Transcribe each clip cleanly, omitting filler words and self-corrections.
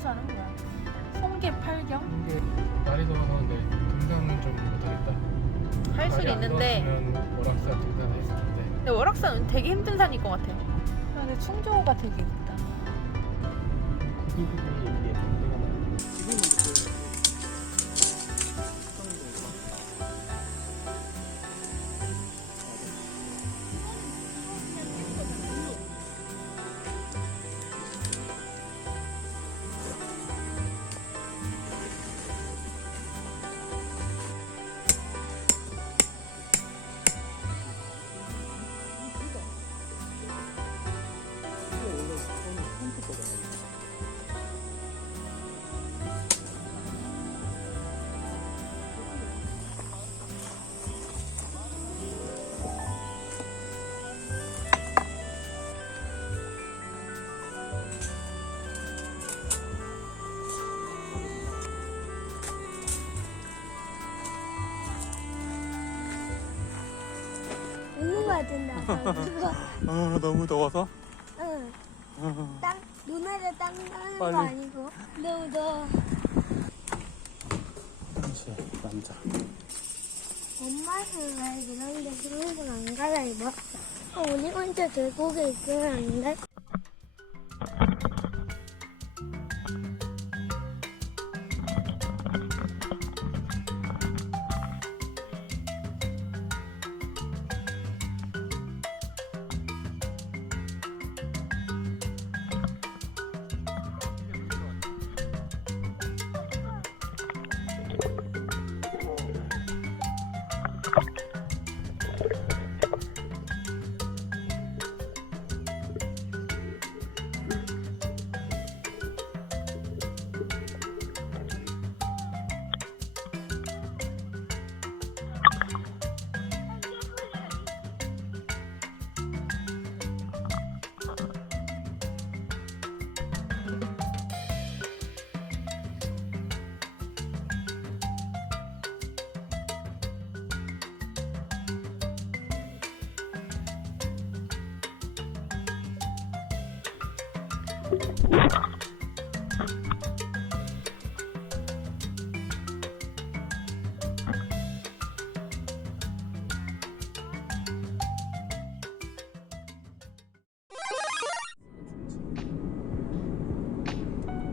사는 거야. 성게 팔경? 이게 날이 더워서 근데 등산은 좀 못하겠다. 할 수는 있는데 더웠으면 월악산 등산했을 텐데. 근데 월악산은 되게 힘든 산일 것 같아. 근데 충주호가 되게 예쁘다. 그 부분이 이게 내가 말한 지금은 운동해야 된다. 그거. 아 너무 더워서? 응. 땅 눈에다 땅 나는 거 빨리. 아니고 너무 더워. 그렇지 남자. 엄마는 왜 그런데 그런 건 안 갈아입어? 우리 혼자 들고 있으면 안 돼?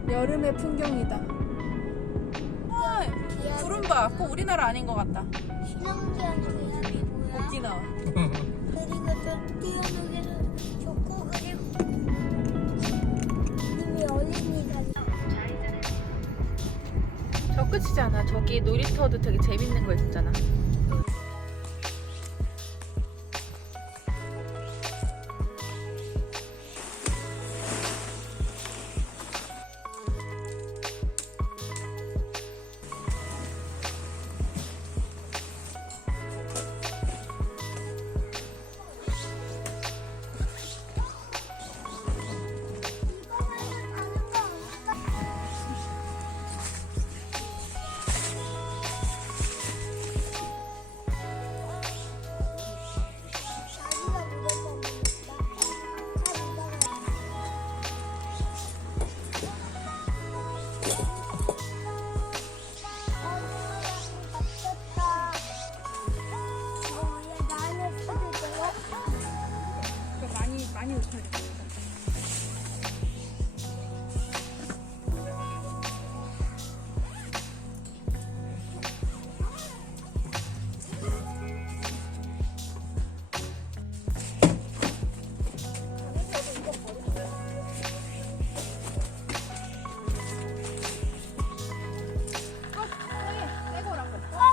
여름의 풍경이다. 구름 봐. 꼭 우리나라 아닌 것 같다. 신혼기한 고양이 뭐야? 오키나와. 그리고 또 뛰어놀기도 좋고 그리고 이미 어린이가 저 끝이잖아. 저기 놀이터도 되게 재밌는 거 있었잖아. 많이 웃어야 돼.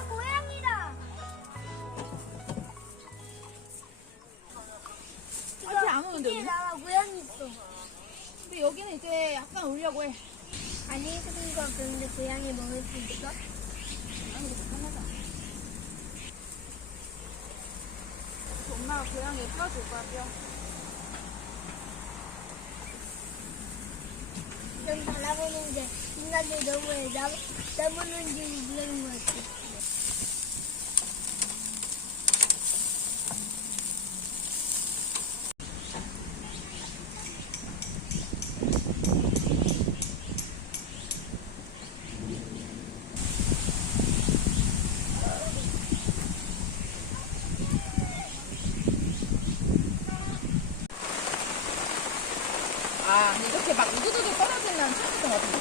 고양이다. 아직 안 오는데 이게 여기? 나와 고양이 있어. 근데 여기는 이제 약간 오려고 해. 아니 그러니까 그런데 고양이 먹을 수 있어? 엄마가 고양이 뼈줄 거야, 뼈. 좀 바라보는 게 인간들 너무해. 나무는 지금 무서운 것 같아. 아, 이렇게 막 우두두두 떨어지는 참치통 같은 거.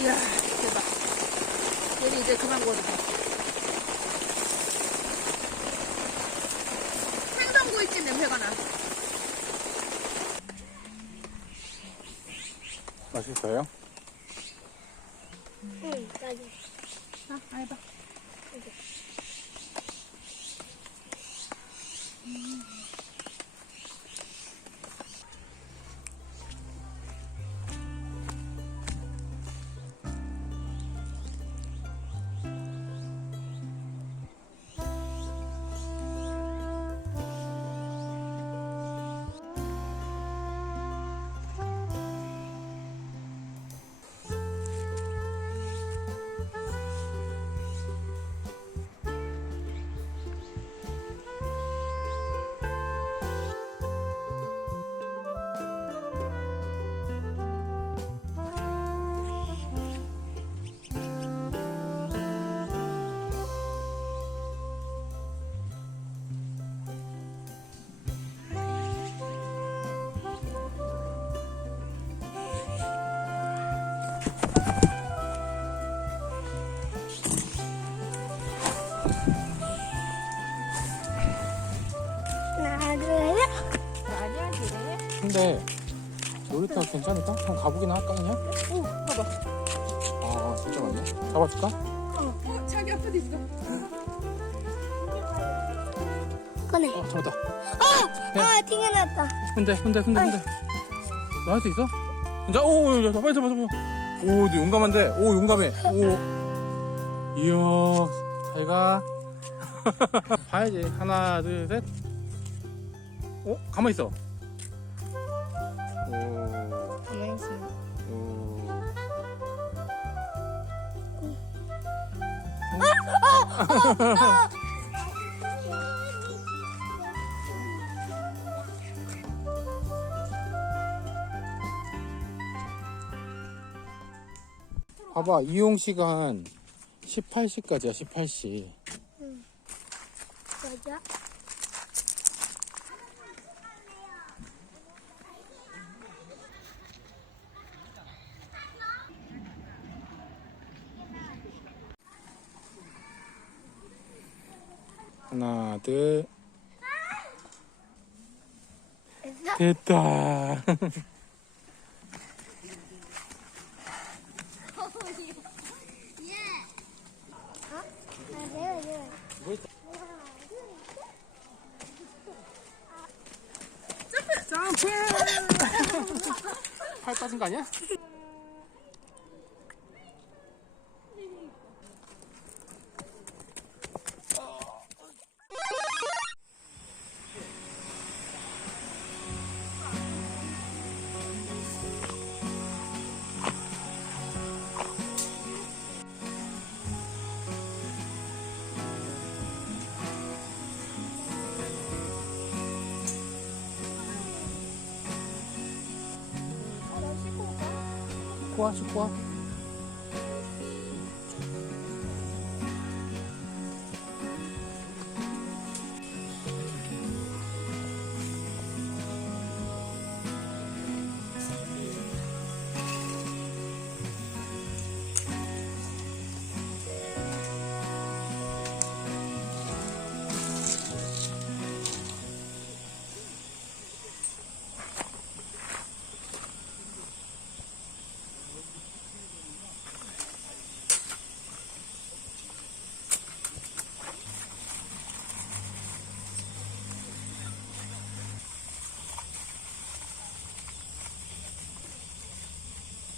이야, 대박. 얘는 이제 그만 구워도 돼. 생선구이집 냄새가 나. 맛있어요? 응, 여기. 아, 해봐. 하나, 둘, 셋. 아니야, 그래. 근데 놀이터 괜찮을까? 한번 가보긴 할까 그냥? 오, 봐봐. 아 진짜 많네. 잡아줄까? 어, 자기 앞에도 있어. 꺼내. 잡았다. 아, 튕겨났다. 근데 너 할 수 있어? 진짜? 오, 야, 빨리 잡아. 오, 너 용감한데? 오, 용감해. 오. 이야, 잘 가. 봐야지. 하나, 둘, 셋. 어? 가만히 있어. 오, 가만히 있어. 오. 봐봐, 이용 시간 18시까지야, 18시. 맞아? 하나, 둘. 됐어? 됐다. 아, 내가. 점프! 팔 빠진 거 아니야? 씻고 와.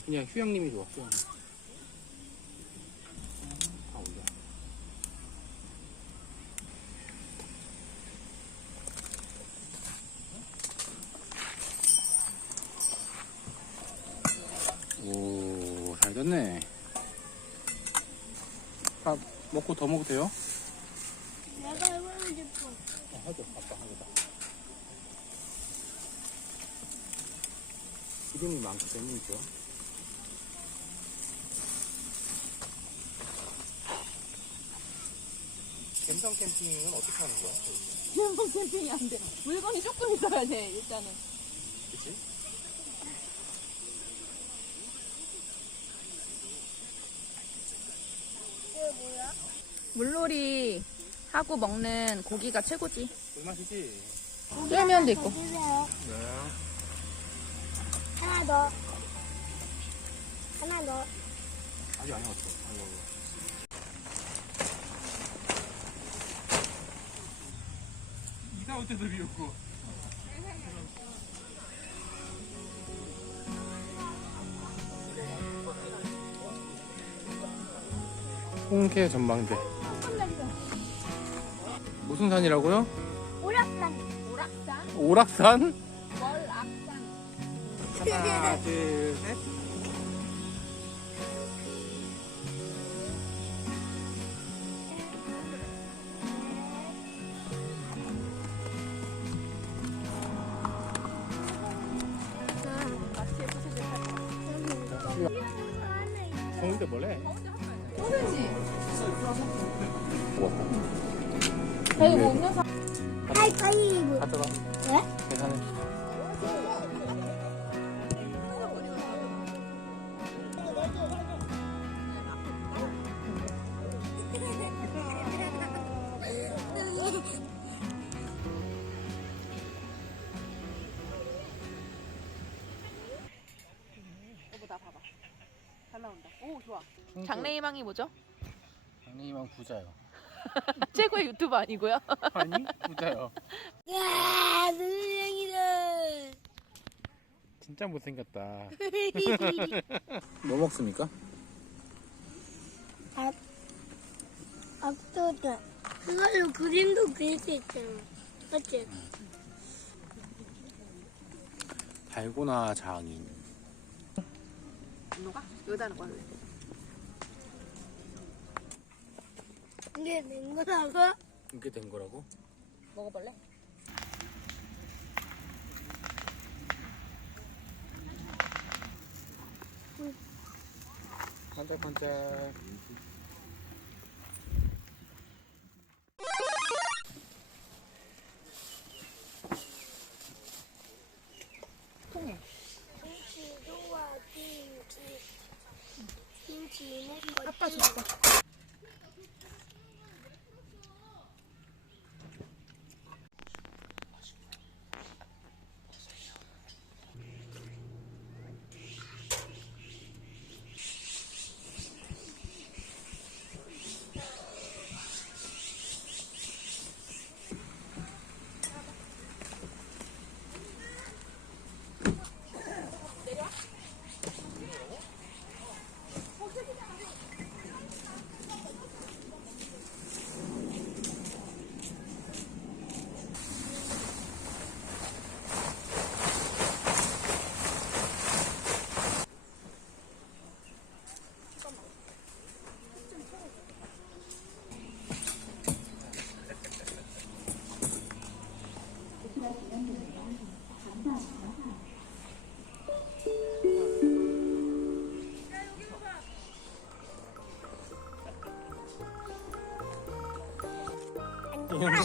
그냥 휴양님이 좋아, 휴양. 다 올려. 오, 잘 됐네. 밥 먹고 더 먹어도 돼요? 내가 해보고 싶어. 하죠. 아빠 하겠다. 기름이 많기 때문이죠. 갬성 캠핑은 어떻게 하는 거야? 갬성 캠핑이 안 돼. 물건이 조금 있어야 돼, 일단은. 그치? 이게 뭐야? 물놀이 하고 먹는 고기가 최고지. 꿀맛이지? 쫄면도 있고. 주세요. 네. 하나 더. 하나 더. 아직 안 익었어. 아이고. 이사 올 때도 비었고. 홍계 전망대. 무슨 산이라고요? 오락산. 오락산? 오락산? 월악산. 하나, 둘, 셋. 마치에 소시지 팔 정인데 뭐래? 소세지. 먹었다. 저희 뭐 없는 사 가위바위보. 가져가. 네? 계산해. 여보 나 봐봐. 잘 나온다. 오 좋아. 장래희망이 뭐죠? 장래희망 부자요. 최고의 유튜브 아니고요? 아니? 부자요. 야, 눈쟁이들. 진짜 못생겼다. 뭐 먹습니까? 앞서다. 그걸로 그림도 그릴 수 있잖아. 맞지? 달고나 장인. 누가? 여기다 하는 거야. 이게 된 거라고? 이게 된 거라고? 먹어볼래? 반짝반짝. 통해. 김치 좋아, 김치. 김치는 아빠 줬어.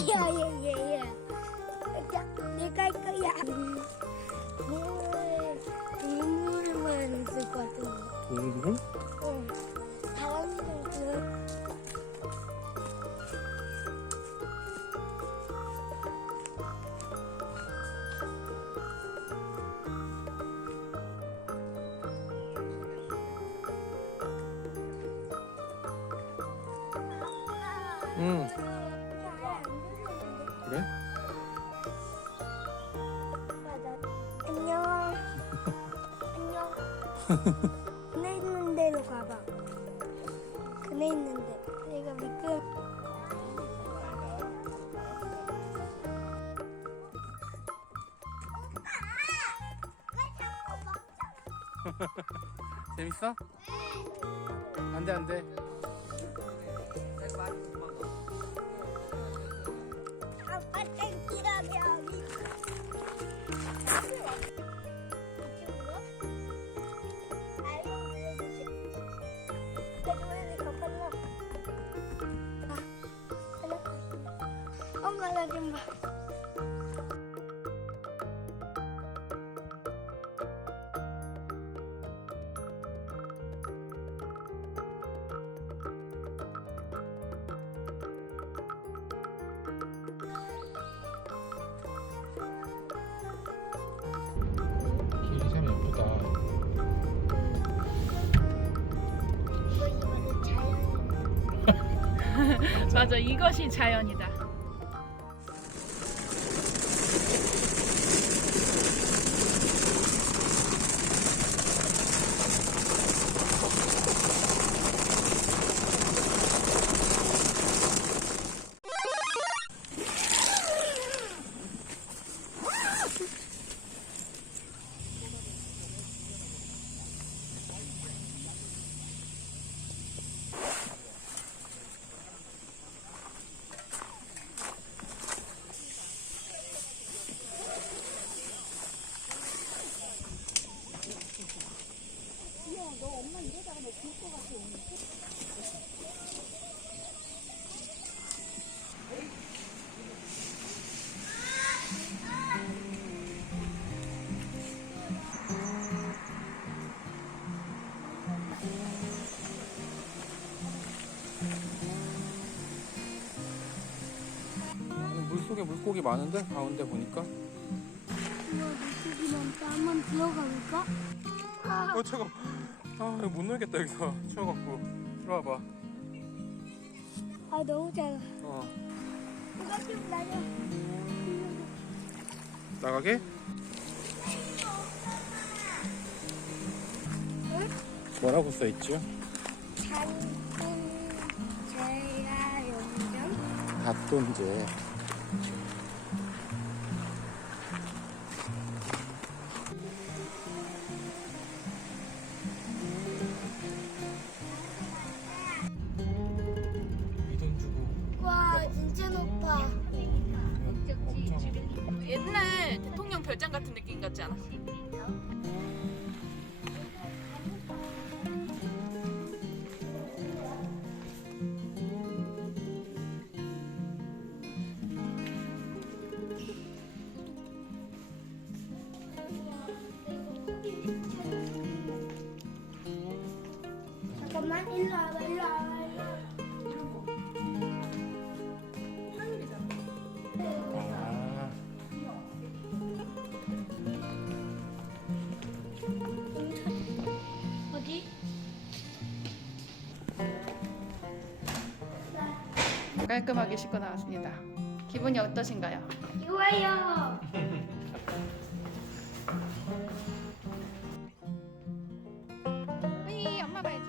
야야야야. 내가 할 거야. 동물만 있을 것 같은데. 동물? 응. 사람들은 응. 그래? 안녕. 안녕. 그네 있는 데로 가봐. 그네 있는 데. 내가 미끄러. 재밌어? 안 돼, 안 돼. 아빠 땡기라며. 이쪽으로? 알고 그래주지. 내가 왜 이렇게 빨라? 아, 하나. 좀 봐. 길이 참 예쁘다. 이거는 자연. 맞아, 이것이 자연이다. 물속에 물고기 많은데 가운데 보니까. 우와, 물고기 많다. 한번 들어가볼까? 아, 차가워. 아 이거 못 놀겠다 여기서 추워갖고. 들어와봐. 아 너무 작아. 어. 누가 좀 날려. 나가게? 뭐라고 써있죠? 장군제야 연장. 닷돈제. 이돈 주고 와 진짜 높아. 옛날 대통령 별장 같은 느낌 같지 않아? 잠깐만 일로 와봐 일로 와봐 일로 와봐. 아, 어디? 깔끔하게 씻고 나왔습니다. 기분이 어떠신가요? 좋아요. 으이, 엄마 봐야지.